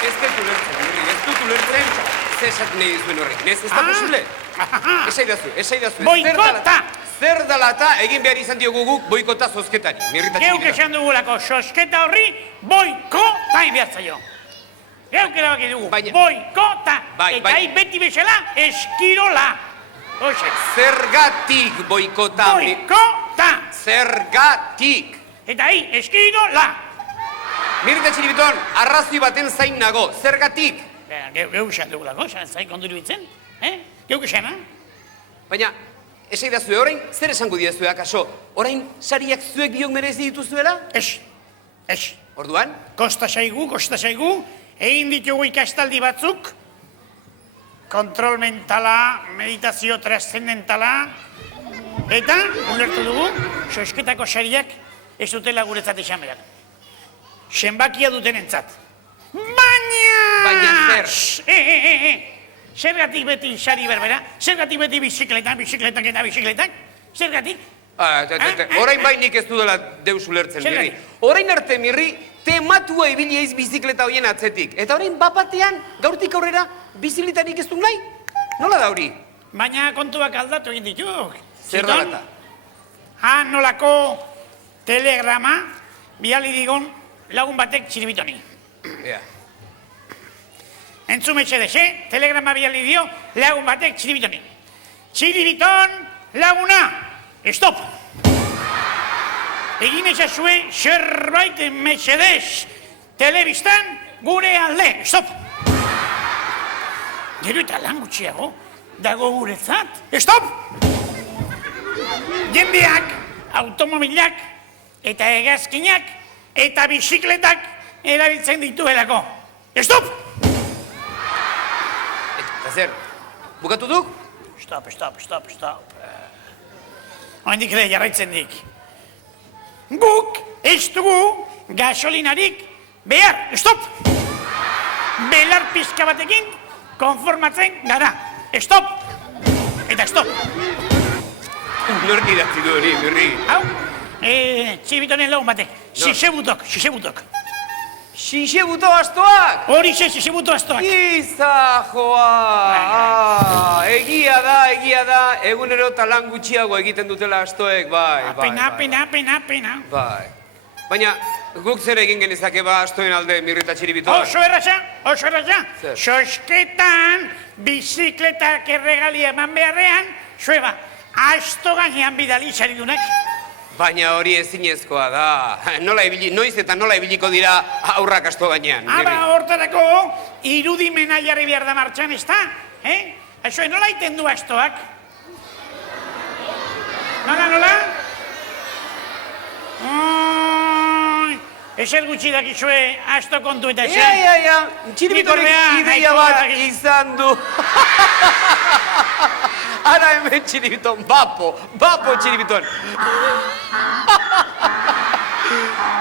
Ez dut ulertzen, Mirri, ez dut ulertzen, ze esaten nahi dizuen horrek. Ez da posible? Esaidazu. Boikota! Zer dala eta egin behar izan diogu guk boikota zozketari, Mirri eta Geuk esan dugulako zozketa horri boikota inbiatzaio. Geuk erabaki dugu, boikota! Eta hi beti bezala eskirola. Zergatik boikota? Boikota! Zergatik! Eta hi eskirola. Mirri eta Txiribiton, arrazoi baten zain nago, zergatik? Geuk esan dugulako, zain konduru bitzen. Geuk esana. Baina, esaidazu, orain zer esango diazue akaso? Orain sariak zuek biok merezi dituzuela? Ez. Orduan? Kosta zaigu, egin ditugu ikastaldi batzuk, kontrol mentala, meditazio trascendentala, eta, ulertu dugu, sosketako sariak ez dutela guretzat esan behar. Zenbakia duten entzat. Baina zer? Zergatik beti sari berbera? Zergatik beti bizikletak, Zergatik? Orain bai nik ez dudala deus ulertzen, Mirri. Orain arte, Mirri, tematua ibili eiz bizikleta horien atzetik. Eta orain bapatean, gaurtik aurrera, bizikletarik ez du nahi? Nola da hori? Baina kontuak aldatu egin dituk. Zer dalata? Nolako telegrama biali digon lagun batek Txiribitoni. Entzun metxedez, telegrama biali dio lagun batek Txiribitoni. Txiribiton laguna, stop! Egin ezazue zerbait metxedez, telebistan gure alde, stop! Gero eta lan gutxiago, dago guretzat, stop! Jendeak, automobilak, eta hegazkinak, eta bizikletak erabiltzen dituelako. Stop! Eta zer, bukatu duk? Stop. Oendik ere jarraitzen dik. Guk ez dugu gasolinarik behar. Stop! Belar pizka batekin konformatzen gara. Stop! Eta stop! Nork idatzi du hori, Mirri? Hau, Txiribitonen lagun batek. Sisebutok. Sisebuto astoak? Horixe Sisebuto astoak. Iza joa! Egia da, egunero talan gutxiago egiten dutela astoek, bai. Pena. Bai. Baina, guk zer egin genezake ba astoen alde, Mirri eta Txiribito? Oso erraza. Sosketan, bizikletak erregalia eman beharrean, zueba, asto gainean bidali saridunak. Baina hori ezinezkoa da. Noiz eta nola ibiliko dira aurrak asto gainean. Hortarako, irudimena jarri behar da martxan, ez da? Eso, nola iten du astoak? Nola? Ezer gutxi dakizue asto kontu eta ezer. Ja. Txiribitonek ideia bat izan du. Ara hemen Txiribiton, bapo Txiribiton.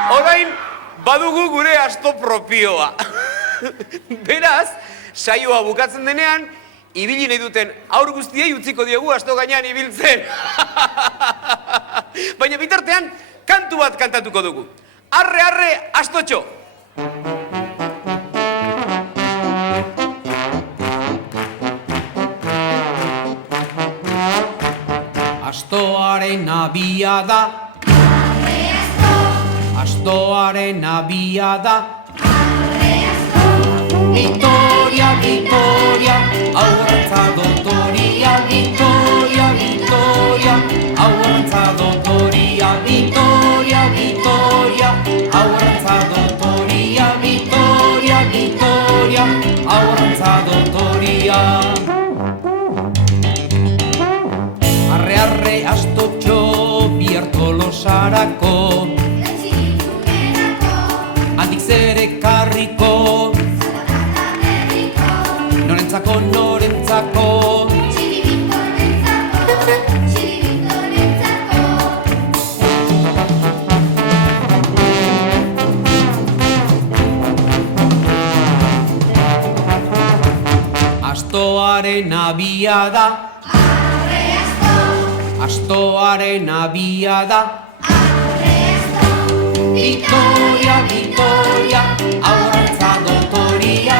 Orain, badugu gure asto propioa. Beraz, saioa bukatzen denean, ibili nahi duten aur guztiei utziko diogu asto gainean ibiltzen. Baina bitartean, kantu bat kantatuko dugu. Arre, astotxo! Astoaren abiada, astoaren abiada, Vitoria, aurrantza dotoria, Vitoria, aurrantza dotoria, Vitoria, aurrantza dotoria, Vitoria, aurrantza dotoria. Arre, astotxo, biharko losarako, handik zere karriko, norentzako, Astoaren abiada, astoaren abiada, Vitoria, aurrantza dotoria,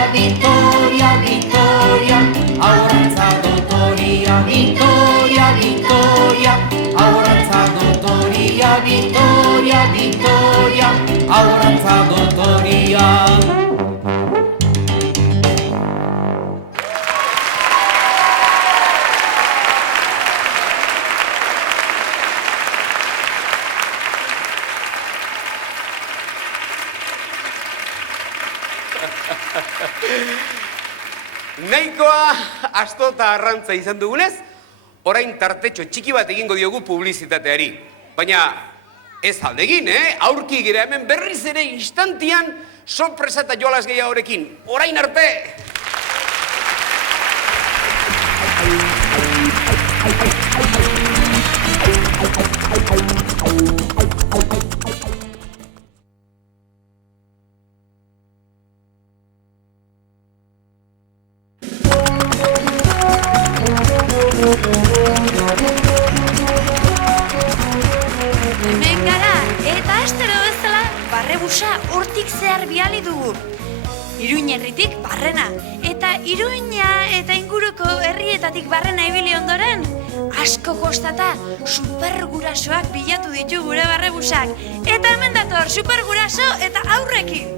Nahikoa asto eta arrantza izan dugunez, orain tartetxo txiki bat egingo diogu publizitateari. Baina ez aldegin, aurki gira hemen berriz ere instantian sorpresa eta jolas gehiagorekin. Orain arte! Hemen gara, eta astero bezala, barrebusa hortik zehar bihali dugu. Iruin herritik barrena, eta Iruña eta inguruko herrietatik barrena ibili ondoren, asko kostata supergurasoak bilatu ditu gure barrebusak. Eta hemen dator superguraso eta aurrekin.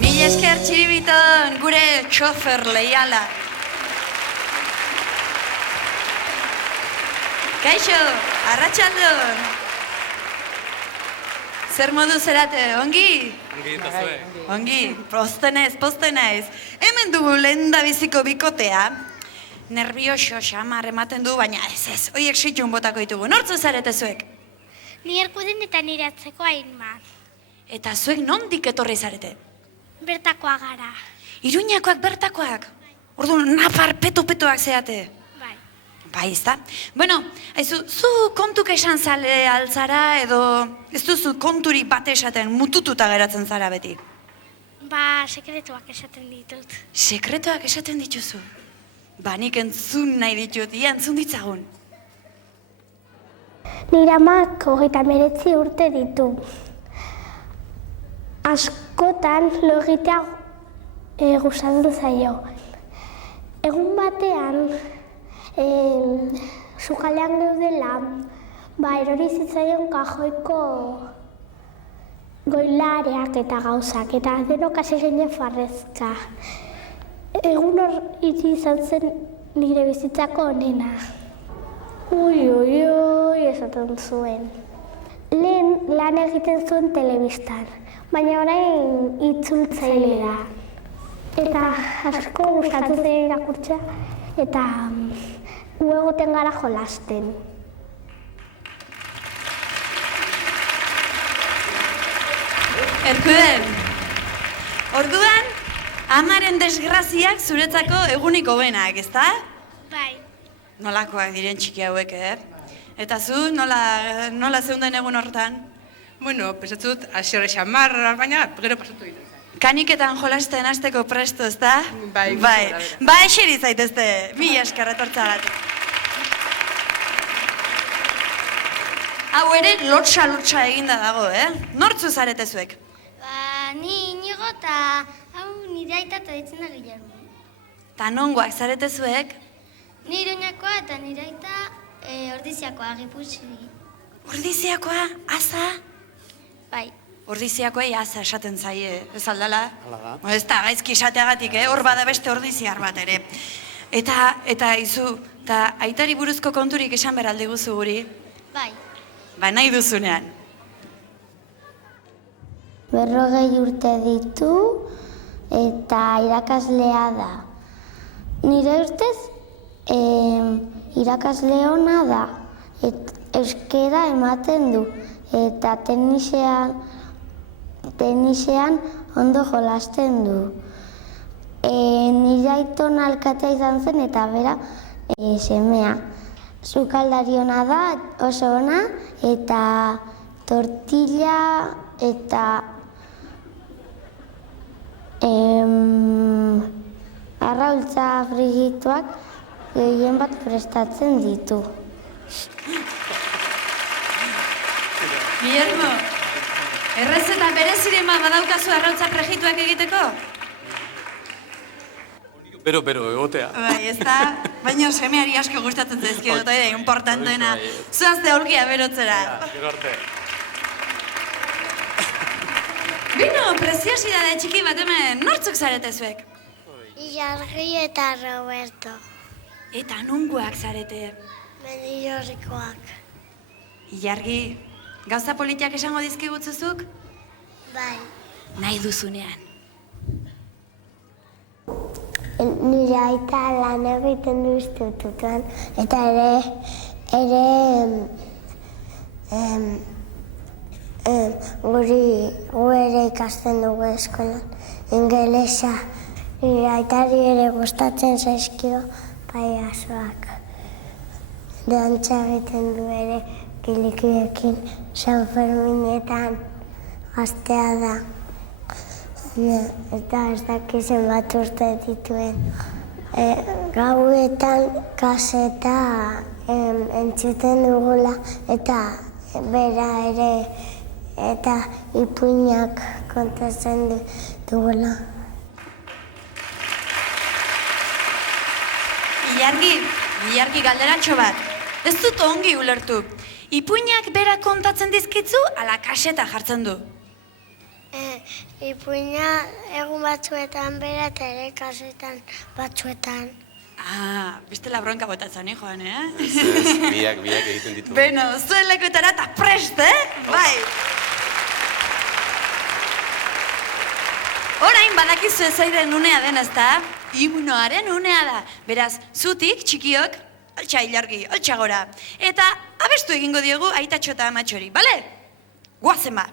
Mila esker Txiribiton, gure txofer leiala. Kaixo, arratsaldon. Zer modu zerate, ongi? Ongi eta zue. Ongi, poste naiz. Hemen dugu lehendabiziko bikotea. Nervioso, xamar ematen du, baina ez, oiek sitxun botako ditugu. Nortzu zarete zuek? Ni Erkuden eta nire atzeko Ainmar. Eta zuek nondik etorri zarete? Bertakoa gara. Iruñakoak bertakoak? Orduan, napar peto-petoak zeate. Bai. Bai, ez da? Bueno, haizu, zu kontuk esan zale altzara edo ez duzu konturi bat esaten mutututa geratzen zara beti? Ba, sekretuak esaten ditut. Sekretuak esaten dituzu? Ba, nik entzun nahi ditut, ia entzun ditzagun. Nire amak 39 urte ditu. Askotan lo egitea gustatzen zaio. Egun batean, sukalean geudela, erori zitzaion kajoiko goilareak eta gauzak, eta denok hasi ginen farrezka. Egun hor izan zen nire bizitzako onena. Ui, esaten zuen. Lehen lan egiten zuen telebistan, baina orain itzultzaile da. Eta asko gustatu zen irakurtzea, eta gu egoten gara jolasten. Erkuden, orduan, amaren desgraziak zuretzako egunik hobenak, ezta? Bai. Nolakoak diren txiki hauek, Eta zu, nola zeunden egun hortan? Bueno, pesatzut, asiorre xamarra, baina gero pasatu ditu. Kaniketan jolasten hasteko presto, ezta? Bai, Bai, gustora, bera. ba eseri zaitezte, mila esker etortzagatik. Hau ere, lotxa eginda dago, Nortzu zarete zuek? Ba, ni Inigo eta hau nire aita eta ditzen da Guillermo. Ta nongoak zarete zuek? Ni Iruñakoa eta nire aita Ordiziakoa, Gipuzkoa. Ordiziakoa, aza? Bai. Ordiziakoei aza esaten zaie, ez aldala? Ez da, gaizki esateagatik, hor bada beste ordiziar bat ere. Eta izu, eta aitari buruzko konturik esan beraldi guzu guri? Bai. Ba, nahi duzunean. 40 urte ditu eta irakaslea da. Nire ustez, irakasle ona da. Euskera ematen du eta tenisean ondo jolasten du. Nire aiton alkatea izan zen eta bera semea. Sukaldari ona da, oso ona, eta tortilla eta arraultza frigituak gehien bat prestatzen ditu. Guillermo, errezeta bereziren bat badaukazu arrautza frigituak egiteko? Bero, egotea. Bai, ez da? Baina semeari asko gustatzen zaizkio, eta importanteena. Zuazte aurkia berotzera. Bino, preziosidade txiki bat hemen, nortzuk zarete zuek? Ilargi eta Roberto. Eta nunguak zarete? Mendillorrikoak. Ilargi, gauza politiak esango dizkigutzuzuk? Bai. Nahi duzunean. Nire aita lan egiten du institutuan, eta gu ere ikasten dugu eskolan, ingelesa. Nire aitari ere gustatzen zaizkio paiazoak. Dantza egiten du ere kilikiekin San Ferminetan gaztea da. Eta ez dakizen bat urte dituen. Gauetan kaseta entzuten dugula eta bera ere eta ipuinak kontatzen dugula. Ilargi galderatxo bat. Ez dut ongi ulertu. Ipuinak bera kontatzen dizkitzu ala kaseta jartzen du? Ipuina egun batzuetan bera eta ere kasetan batzuetan. Bestela bronka botatzen, joan, Biak egiten ditu. Beno, zuen lekuetara eta prest, Bai! Orain badakizu ezairen unea den, ezta? Himnoaren unea da. Beraz, zutik, txikiok, altxa Ilargi, altxa gora. Eta abestu egingo diegu aitatxo eta amatxori, bale? Guazen ba!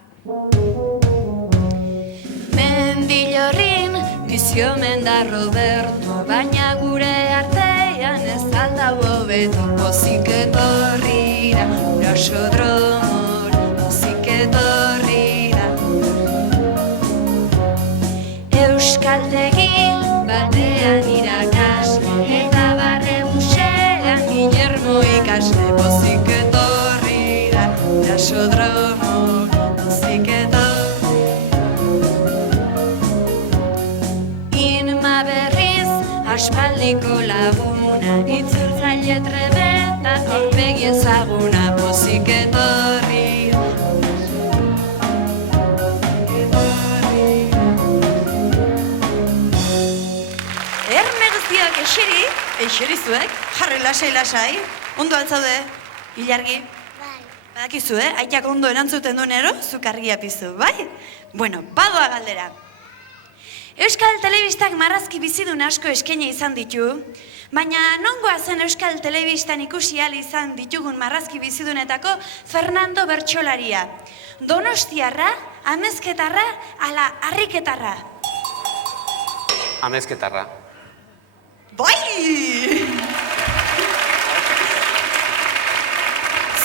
Mendillorrin, biziomen da Roberto, baina gure artean ez alda bobeto. Pozik etorrira, urasodromora, pozik etorrira. Euskaldegi batean irakasle, eta barre busean Guillermo ikasle. Pozik etorrira, urasodromora, pozik etorrira. Aspaldiko laguna, itzultzaile trebeta, aurpegi ezaguna, pozik etorri. Erne guztiak eseri zuek, jarri lasai, ondo altzaude, Ilargi? Bai. Badakizu, aitak ondo erantzuten duen ero, zuk argia piztu, bai? Bueno, badoa galdera. Euskal Telebistak marrazki bizidun asko eskaini izan ditu, baina nongoa zen Euskal Telebistan ikusi ahal izan ditugun marrazki bizidunetako Fernando Bertsolaria. Donostiarra, amezketarra, ala harriketarra? Amezketarra. Bai!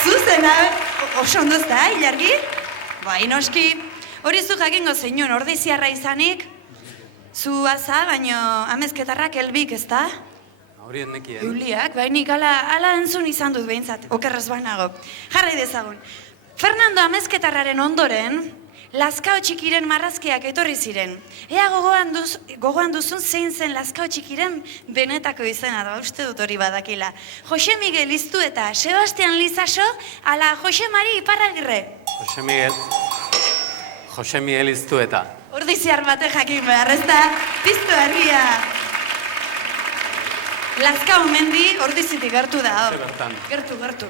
Zuzena, oso ondo ezta, Ilargi? Bai, noski. Hori zu jakingo zeinun, ordiziarra izanik, zu aza, baino amezketarrak elbik, ezta? Hori enneki, Juliak, bai nik ala entzun izan dut behintzat, okerraz banago. Jarrai dezagun. Fernando amezketarraren ondoren, Lazkao Txikiren marrazkiak etorri ziren. Ea gogoan duzun zein zen Lazkao Txikiren benetako izena da, uste dut hori badakila. Jose Miguel Iztueta, Sebastian Lizaso, ala Jose Mari Iparragirre. Jose Miguel Iztueta. Ordiziar bate jakin behar, ez da? Piztu herria. Lazkao mendi ordizitik gertu da, hor. Gertu.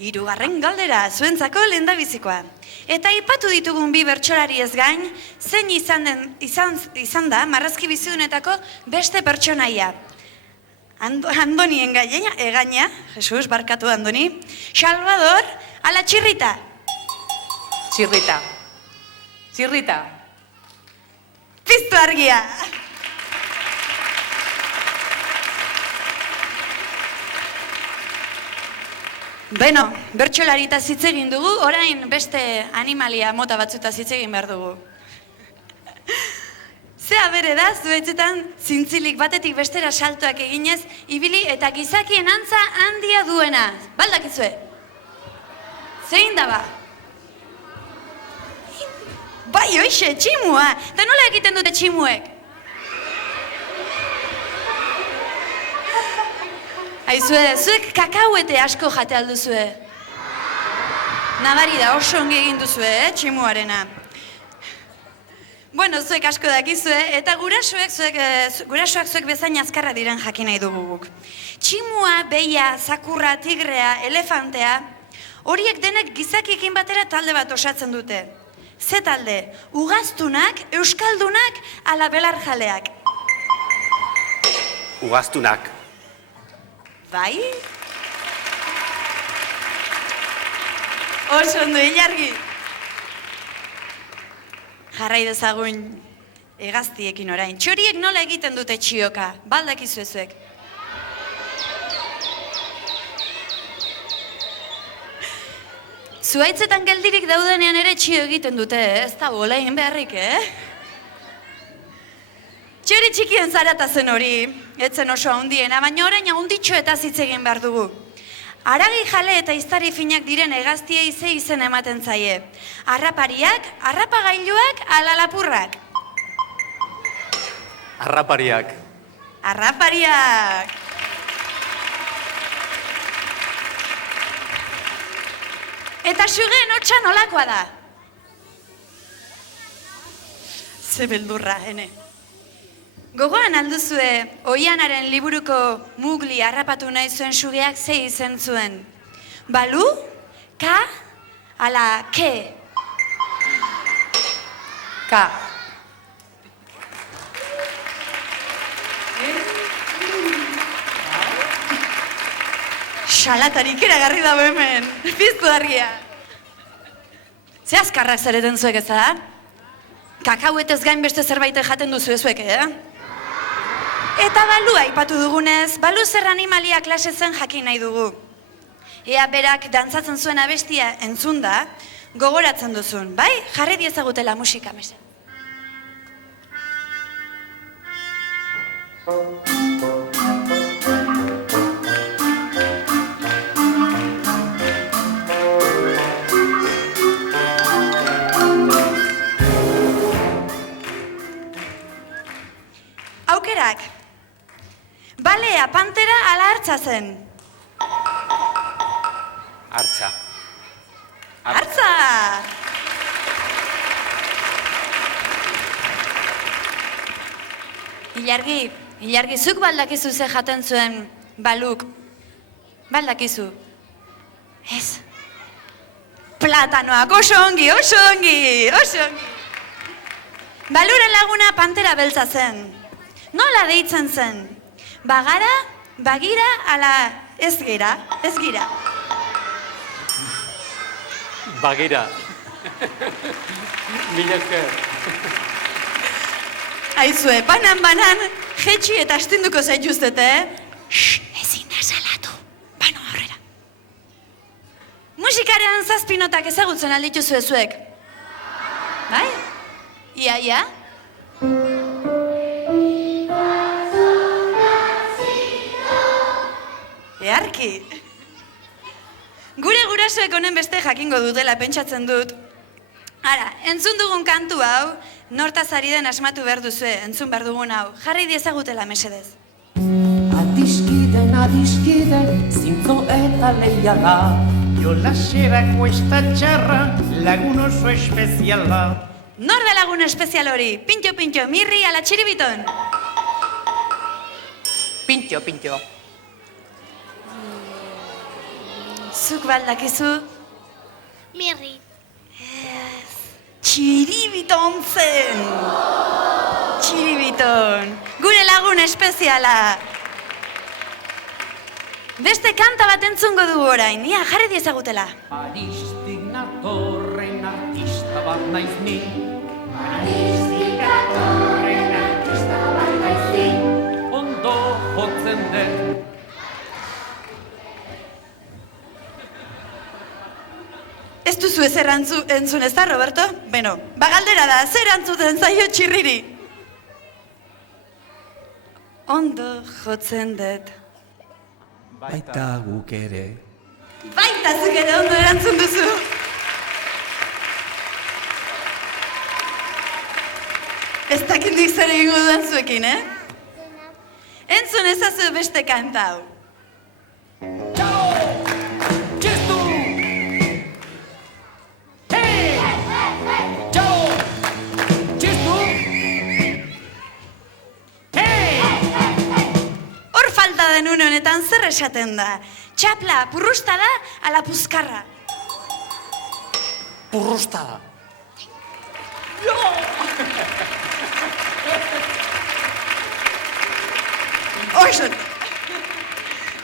Hirugarren galdera, zuentzako lehendabizikoa. Eta aipatu ditugun bi bertsolari ez gain, zein izan da marrazki bizidunetako beste pertsonaia. Andoni egaina, Jesus, barkatu Andoni, Salvador, ala Txirrita. Txirrita. Piztu argia. Beno, bertsolarita hitz egin dugu, orain beste animalia mota batzuta hitz egin behar dugu. Zea bere da, zuetxetan zintzilik batetik bestera saltoak eginez, ibili eta gizakien antza handia duena. Baldakizue? Zein da ba? Bai, hoxe, tximua! Eta nola egiten dute tximuek? Aizue, zuek kakahuete asko jate alduzue. Nabari da, oso ongi egin duzue, tximuarena. Bueno, zuek asko dakizue, eta gurasoak zuek bezain azkarra diren jakin nahi dugu guk. Tximua, beia, zakurra, tigrea, elefantea, horiek denek gizakiekin batera talde bat osatzen dute. Ze talde? Ugaztunak, euskaldunak, ala belarjaleak. Ugaztunak. Bai? Oso ondo, Ilargi. Jarrai dezagun hegaztiekin orain. Txoriek nola egiten dute txioka? Baldakizu ezuek. Zuaitzetan geldirik daudenean ere txio egiten dute, ez da bola egin beharrik, Txori txikien zarata zen hori, etzen oso handiena, baina orain handitxo eta hitz egin behar dugu. Haragi jale eta iztari finak diren hegaztiei ze izen ematen zaie. Arrapariak, arrapagailuak, ala lapurrak. Arrapariak. Arrapariak. Eta sugeen hotxa nolakoa da? Ze beldurra, hene. Gogoan alduzue, Oianaren liburuko Mugli harrapatu nahi zuen sugeak ze izen zuen. Balu? Ka? Ala, ke? Ka. Salatarik eragarri dago hemen, piztu argia. Ze azkarrak zareten zuek ez da? Kakauetez gain beste zerbait jaten duzu ezuek, Eta balua aipatu dugunez, balu zer animalia klase zen jakin nahi dugu. Ea berak dantzatzen zuen abestia entzun da, gogoratzen duzun, bai? Jarri diezagutela musika, mese. Aukerak. Balea, pantera, ala hartza zen? Hartza. Hartza! Ilargi, zuk baldakizu ze jaten zuen baluk. Baldakizu. Ez? Platanoak, oso ongi. Baluren laguna pantera beltza zen. Nola deitzen zen? Bagara, bagira, ala ez gira? Bagira. Mila esker. Aizue, banan, jetxi eta astinduko zaituztete, ezin da salatu, bano aurrera. Musikaren zazpinotak ezagutzen aldituzu ezuek. Bai? Ia? Earki. Gure gurasoek honen beste jakingo dutela pentsatzen dut. Ara, entzun dugun kantu hau, nortaz ari den asmatu behar duzue, entzun behar dugun hau. Jarri diezagutela mesedez. Adiskiden, zintzo eta leiala. Jolasera kuesta txarra, lagun oso espeziala. Nor da lagun espezial hori? Pintxo, mirri ala txiribiton? Pintxo. Zuk baldakizu? Mirri. Txiribiton zen! Txiribiton! Gure lagun espeziala! Beste kanta bat entzungo dugu orain, ia, jarri diezagutela. Aristik natorren artista bat naiz ni. Ondo jotzen den. Ez duzu ezer entzun ez da, Roberto? Beno, bagaldera da, zer antzuten zaio txirriri? Ondo jotzen dut. Baita guk ere. Baita zuk ere ondo erantzun duzu. Ez dakindik zer egingo dudan zuekin, Entzun ezazu beste kanta hau. esaten da? Txapla, purrusta da, ala puzkarra? Purrusta da. Oso!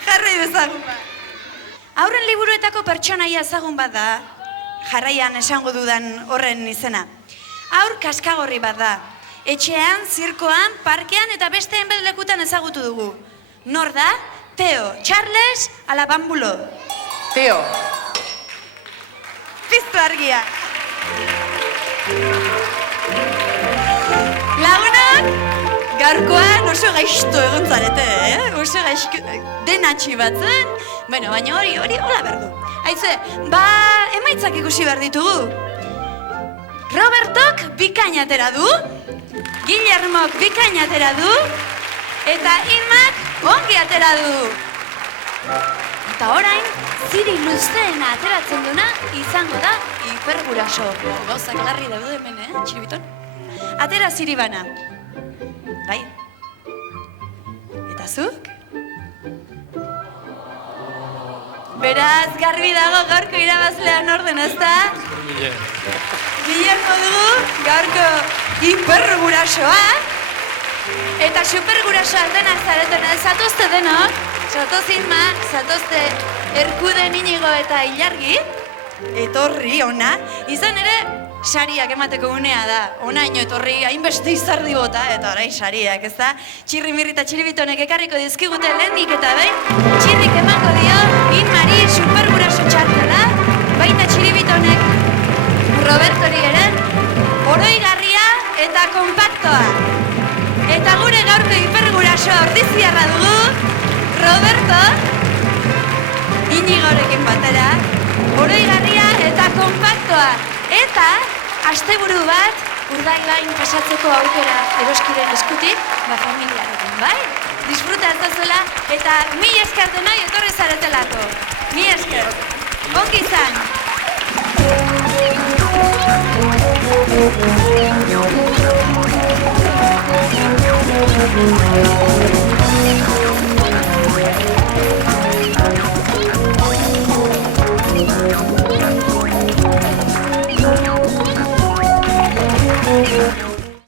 Jarrai bezagun ba. Aurren liburuetako pertsonaia ezagun bat da, jarraian esango dudan horren izena. Aur kaskagorri bat da. Etxean, zirkoan, parkean eta beste hainbat lekutan ezagutu dugu. Nor da? Teo, Charles, ala Bambulo. Teo. Piztu argia. Lagunak, gaurkoan oso gaizto egon zarete, Oso gaizko, dena txibatzen. Bueno, baina hori hola berdu. Haitze, emaitzak ikusi behar ditugu. Robertok bikain atera du, Guillermok bikain atera du, eta Irmak ongi atera du. Eta orain, ziri luzeena ateratzen duna izango da hiperguraso. Gauzak larri daude hemen, txibiton? Atera ziri bana. Bai? Eta zuk? Beraz, garbi dago gaurko irabazlean orden, ezta? Guillermo dugu, gaurko hipergurasoa. Eta supergurasoak denak zareten, zatozte denok. Zatoz Irma, zatozte Erkuden Inigo eta Ilargi. Etorri ona. Izan ere, sariak emateko unea da. Onaino etorri hainbeste izardi bota, eta orain sariak, ez da? Txirrimirri eta txiribitonek ekarriko dizkigute lehenik eta behin. Txirrik emango dio, Irmari superguraso txartela. Baita txiribitonek Robertori ere, oroigarria eta kompaktoa. Eta gure gaurko hipergurasoa ordiziarra dugu, Roberto, Inigorekin batera, oroigarria eta kompaktoa. Eta, asteburu bat, Urdaibain pasatzeko aukera eroskiren eskutik, familiarekin, bai? Disfruta hartazuela eta mi esker denoi etorri zaretelako. Mi esker. Ongi izan.